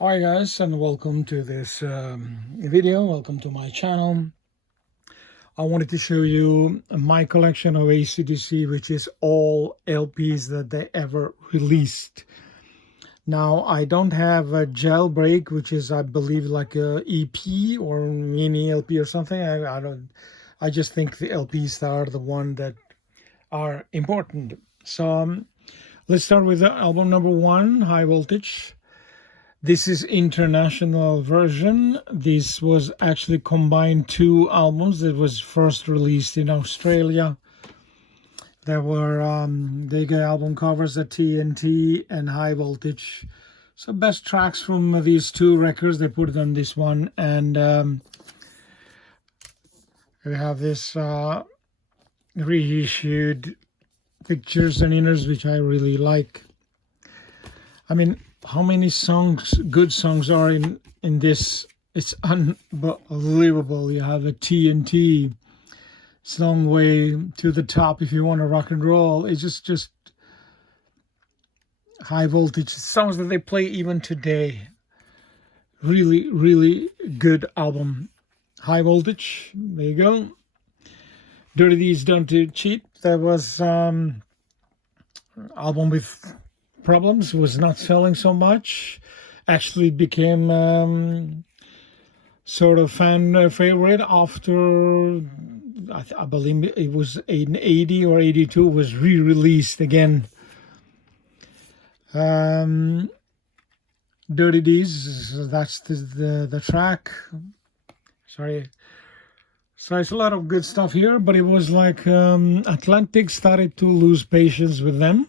Hi guys, and welcome to this video. Welcome to my channel. I wanted to show you my collection of ACDC, which is all LPs that they ever released. Now, I don't have a jailbreak, which is, I believe, like a EP or mini LP or something. I don't. I just think the LPs are the one that are important. So let's start with the album number one, High Voltage. This is international version. This was actually combined two albums. It was first released in Australia. There were they got album covers at TNT and High Voltage. So best tracks from these two records, they put it on this one. And we have this reissued pictures and inners, which I really like. I mean, how many songs, good songs, are in this? It's unbelievable. You have a TNT, it's a long way to the top if you want to rock and roll. It's just High Voltage songs that they play even today. Really, really good album. High Voltage, there you go. Dirty Deeds Done to Cheat. There was album with problems, was not selling so much, actually became sort of fan favorite after I believe it was in 80 or 82 was re-released again. Dirty Deeds, that's the track. Sorry. So it's a lot of good stuff here, but it was like Atlantic started to lose patience with them.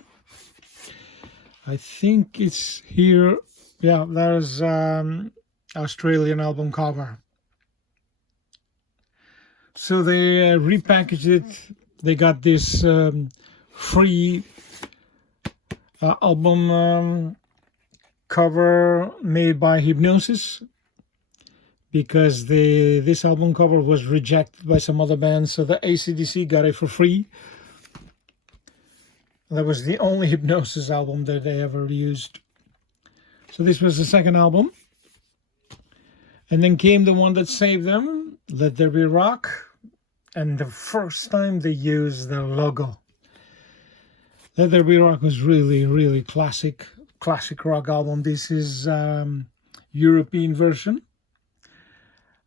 I think it's here. Yeah, there's Australian album cover. So they repackaged it. They got this free album cover made by Hypnosis, because this album cover was rejected by some other bands. So the ACDC got it for free. That was the only Hypnosis album that they ever used. So this was the second album. And then came the one that saved them, Let There Be Rock. And the first time they used the logo. Let There Be Rock was really, really classic rock album. This is European version.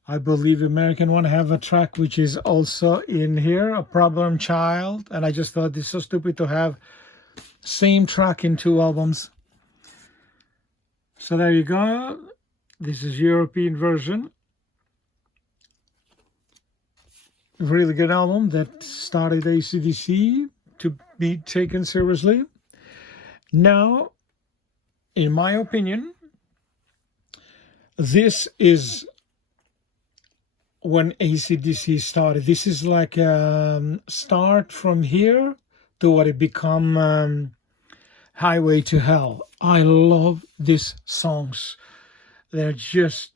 I believe American one have a track which is also in here, A Problem Child. And I just thought this is so stupid to have same track in two albums. So there you go. This is European version. Really good album that started ACDC to be taken seriously. Now, in my opinion, this is when ACDC started. This is like a start from here to what it become Highway to Hell. I love these songs. They're just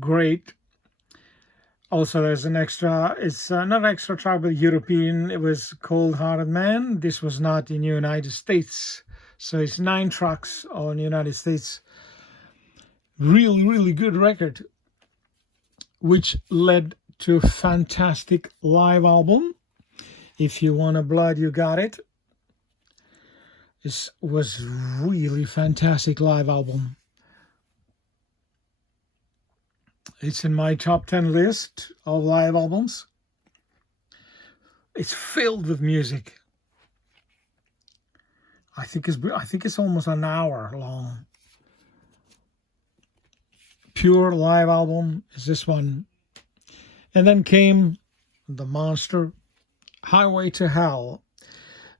great. Also, there's an extra, it's not extra track, but European. It was Cold Hearted Man. This was not in United States. So it's 9 tracks on United States. Really, really good record, which led to a fantastic live album. If You Want a Blood, You Got It. This was really fantastic live album. It's in my top 10 list of live albums. It's filled with music. I think it's almost an hour long. Pure live album is this one. And then came the monster, Highway to Hell.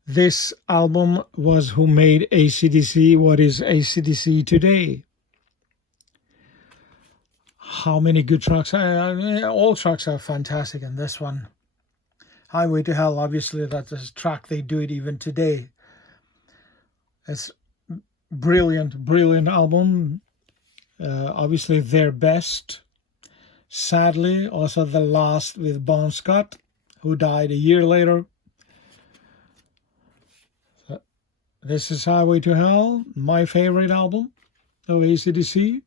This album was who made ACDC what is ACDC today. How many good tracks? All tracks are fantastic in this one. Highway to Hell, obviously, that's a track they do it even today. It's brilliant album. Obviously their best. Sadly, also the last with Bon Scott, who died a year later. So this is Highway to Hell, my favorite album. of ACDC.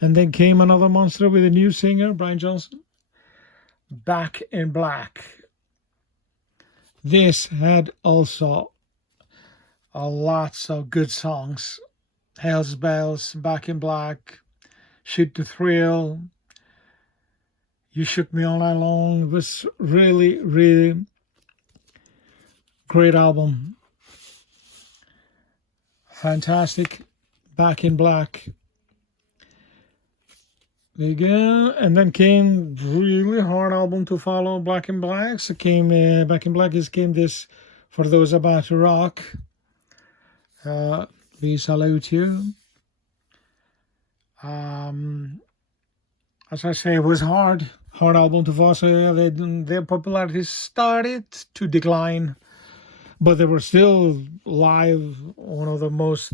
And then came another monster with a new singer, Brian Johnson. Back in Black. This had also lots of good songs. Hell's Bells, Back in Black, Shoot to Thrill, You Shook Me All Night Long. It was really, really great album. Fantastic. Back in Black. There you go. And then came really hard album to follow, Black in Black. So came Back in Black came this For Those About to Rock. We salute you. As I say, it was hard album to follow. So their popularity started to decline, but they were still live, one of the most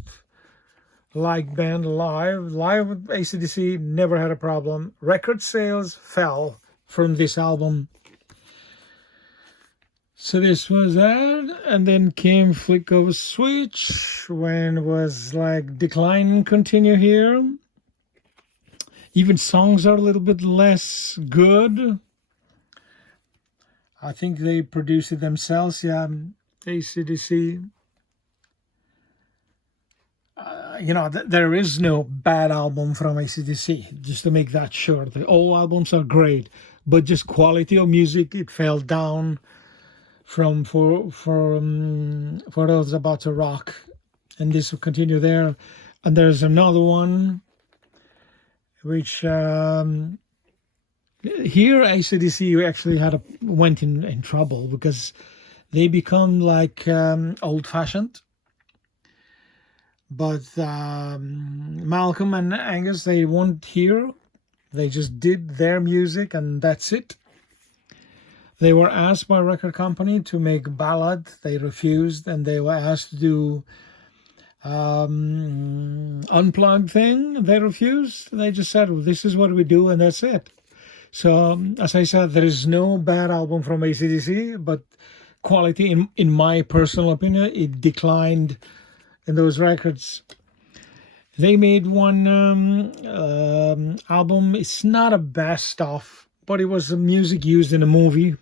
liked band live. Live with ACDC never had a problem. Record sales fell from this album. So this was that, and then came Flick of a Switch, when it was like decline continue here. Even songs are a little bit less good. I think they produced it themselves, yeah, ACDC. There is no bad album from ACDC, just to make that sure. All albums are great, but just quality of music, it fell down from for Those About to Rock, and this will continue there. And there's another one which here ACDC actually went in trouble, because they become like old-fashioned. But Malcolm and Angus, they weren't here. They just did their music and that's it. They were asked by a record company to make Ballad. They refused, and they were asked to do unplugged thing. They refused. They just said, well, this is what we do, and that's it. So, as I said, there is no bad album from ACDC, but quality, in my personal opinion, it declined in those records. They made one album. It's not a best of, but it was the music used in a movie.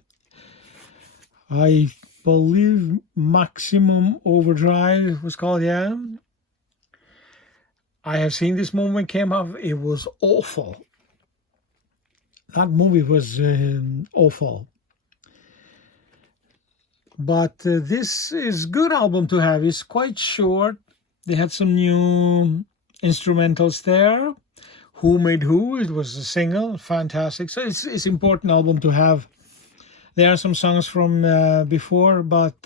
I believe Maximum Overdrive was called, yeah. I have seen this movie when it came out. It was awful. That movie was awful. But this is good album to have. It's quite short. They had some new instrumentals there. Who Made Who? It was a single. Fantastic. So it's important album to have. There are some songs from before, but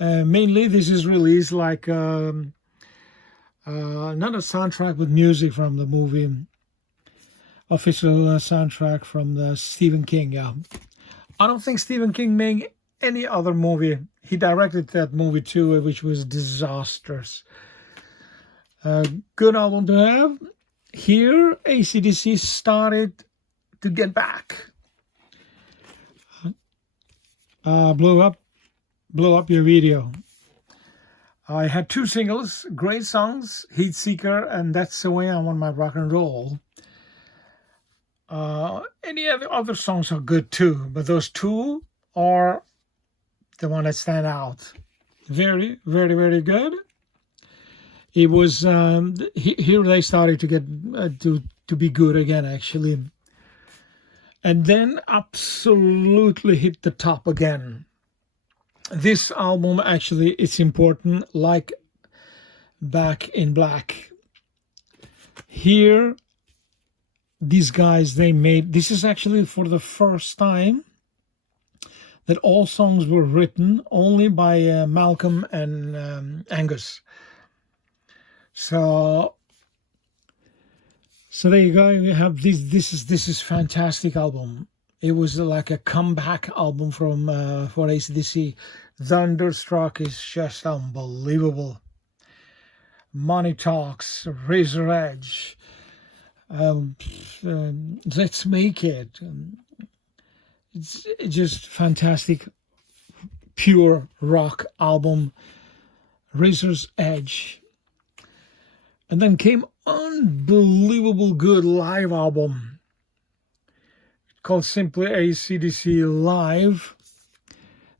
mainly this is released like not a soundtrack with music from the movie. Official soundtrack from the Stephen King, yeah. I don't think Stephen King made any other movie. He directed that movie too, which was disastrous. Good album to have. Here, ACDC started to get back. Blow up your video. I had two singles, great songs, Heat Seeker and That's the Way I Want My Rock and Roll. Any other songs are good too, but those two are the one that stand out. Very, very, very good. It was here they started to get to be good again, actually, and then absolutely hit the top again. This album, actually, it's important, like Back in Black. Here, these guys, this is actually for the first time that all songs were written only by Malcolm and Angus. So there you go. You have this is fantastic album. It was like a comeback album from for ACDC. Thunderstruck is just unbelievable. Money Talks, Razor Edge, Let's Make It. It's just fantastic, pure rock album. Razor's Edge. And then came unbelievable good live album called simply ACDC Live.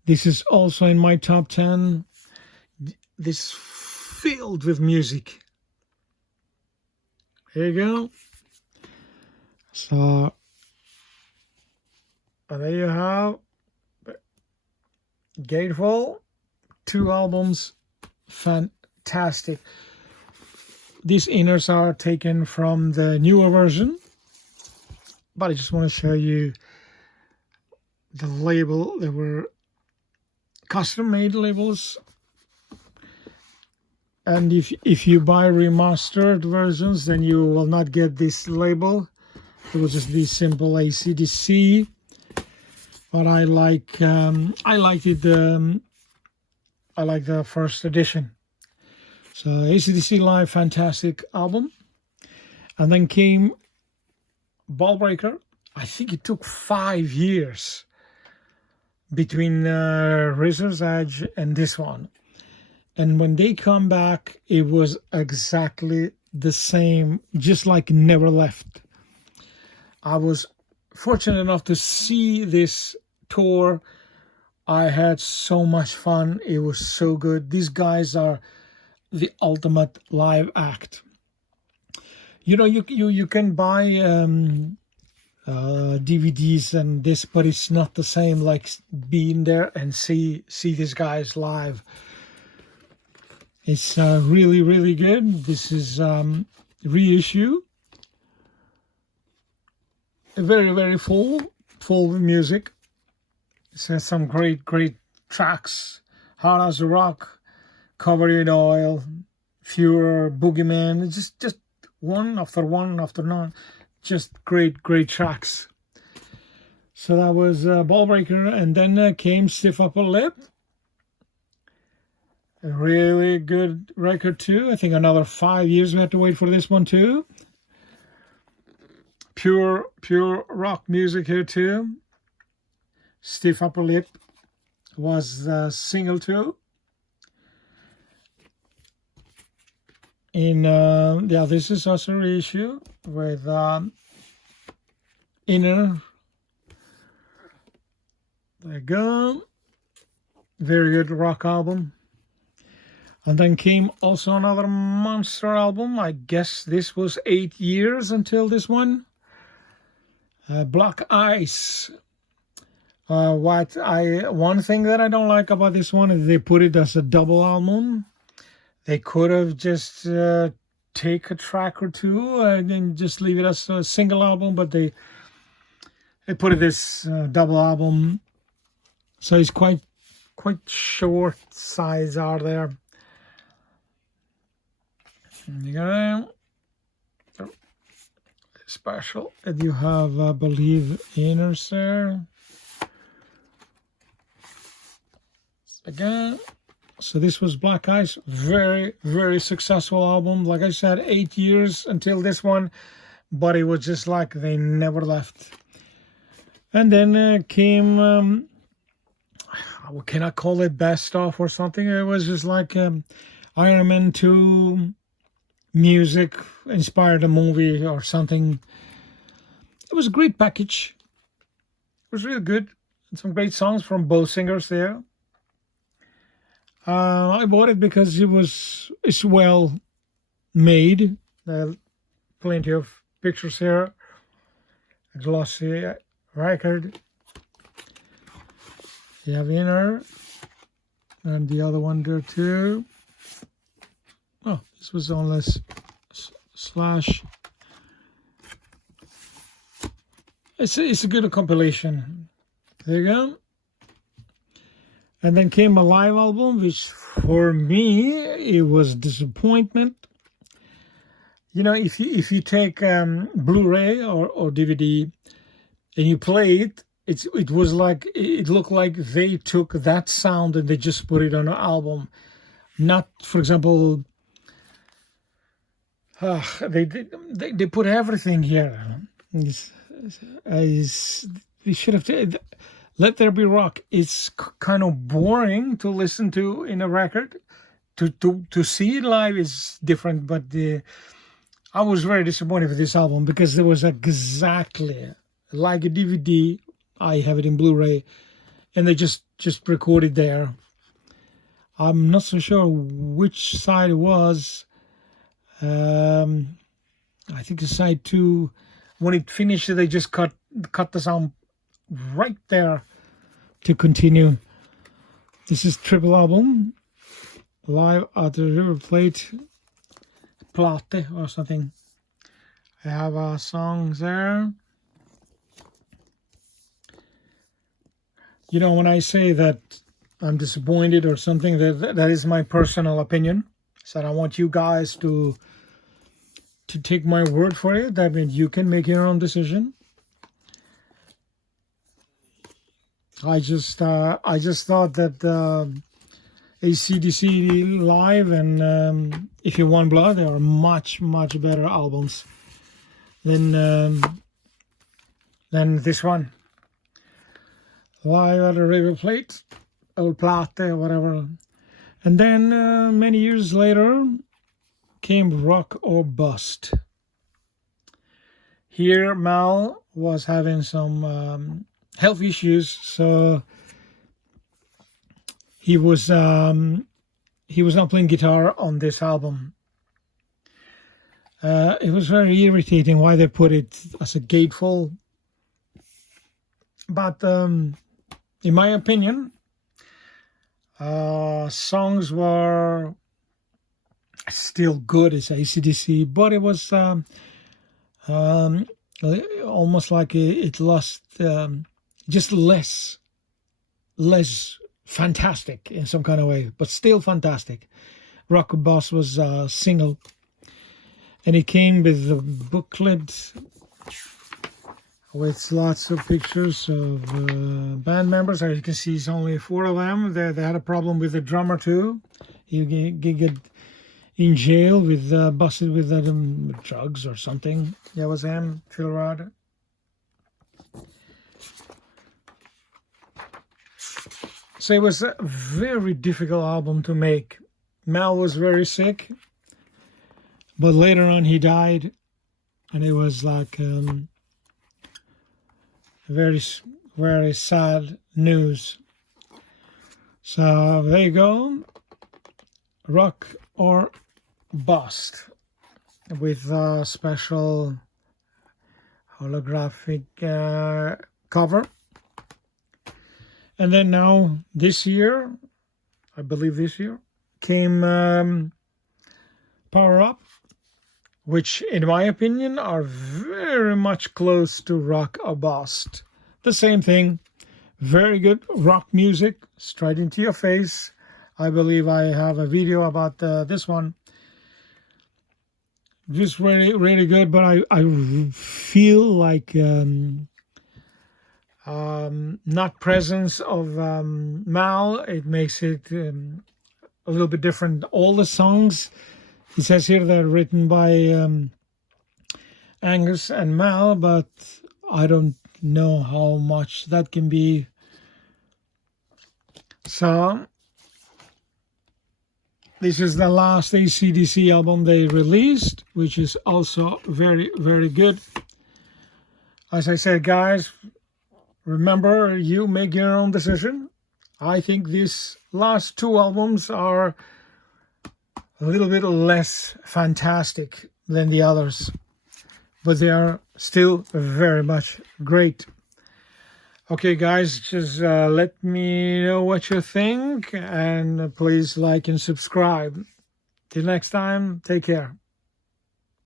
This is also in my top 10. This is filled with music. There you go. So there you have Gateful. 2 albums, fantastic. These inners are taken from the newer version, but I just want to show you the label. They were custom-made labels, and if you buy remastered versions, then you will not get this label. It will just be simple ACDC. But I like it. I like the first edition. So ACDC Live, fantastic album. And then came Ballbreaker. I think it took 5 years between Razor's Edge and this one. And when they come back, it was exactly the same, just like Never Left. I was fortunate enough to see this tour. I had so much fun. It was so good. These guys are the ultimate live act. You know, you can buy DVDs and this, but it's not the same like being there and see these guys live. It's really, really good. This is reissue. Very, very full with music. It has some great tracks. Hard as a Rock, Covered in Oil, Fuhrer, Boogeyman. It's just one after none. Just great tracks. So that was Ballbreaker, and then came Stiff Upper Lip. A really good record too. I think another 5 years we had to wait for this one too. Pure rock music here too. Stiff Upper Lip was the single too. In yeah, this is also a reissue with Inner. There you go. Very good rock album. And then came also another monster album. I guess this was 8 years until this one. Black Ice. One thing that I don't like about this one is they put it as a double album. They could have just take a track or two and then just leave it as a single album, but they put it this double album. So it's quite short sides are there. You go. Special. And you have, I believe, inners there. Again. So this was Black Ice. Very, very successful album. Like I said, 8 years until this one. But it was just like they never left. And then came, we cannot call it best of or something. It was just like Iron Man 2 music inspired a movie or something. It was a great package. It was really good. And some great songs from both singers there. I bought it because it's well made. Plenty of pictures here. A glossy record. You have inner and the other one there too. Oh, this was on this slash. It's a good compilation. There you go. And then came a live album, which for me it was disappointment. You know, if you take Blu-ray or DVD and you play it, it was like it looked like they took that sound and they just put it on an album. Not, for example, they put everything here. They should have. Let There Be Rock. It's kind of boring to listen to in a record. To see it live is different, but I was very disappointed with this album because there was exactly like a DVD. I have it in Blu-ray, and they just recorded there. I'm not so sure which side it was. I think it's side 2. When it finished, they just cut the sound right there to continue. This is triple album, live at the River Plate or something. I have songs there. You know, when I say that I'm disappointed or something, that is my personal opinion. So I want you guys to take my word for it. That means you can make your own decision. I just thought that ACDC Live and If You Want Blood, they are much better albums than this one. Live at the River Plate, Old Plate, whatever. And then many years later came Rock or Bust. Here Mal was having some health issues, so he was not playing guitar on this album. It was very irritating why they put it as a gatefold, but in my opinion, songs were still good as ACDC, but it was almost like it lost just less fantastic in some kind of way, but still fantastic. Rock or Bust was a single, and it came with a booklet with lots of pictures of band members. As you can see, it's only 4 of them. They had a problem with the drummer too. He get in jail with busted with drugs or something. That was him, Phil Rudd. So it was a very difficult album to make. Mal was very sick, but later on he died, and it was like very sad news. So there you go, Rock or Bust, with a special holographic cover. And then now this year, I believe this year, came Power Up, which in my opinion are very much close to Rock or Bust. The same thing, very good rock music, straight into your face. I believe I have a video about this one. Just really good, but I feel like not presence of Mal, it makes it a little bit different. All the songs, it says here, they're written by Angus and Mal, but I don't know how much that can be. So this is the last ACDC album they released, which is also very good. As I said, guys, remember, you make your own decision. I think these last 2 albums are a little bit less fantastic than the others, but they are still very much great. Okay, guys, just let me know what you think, and please like and subscribe. Till next time, take care.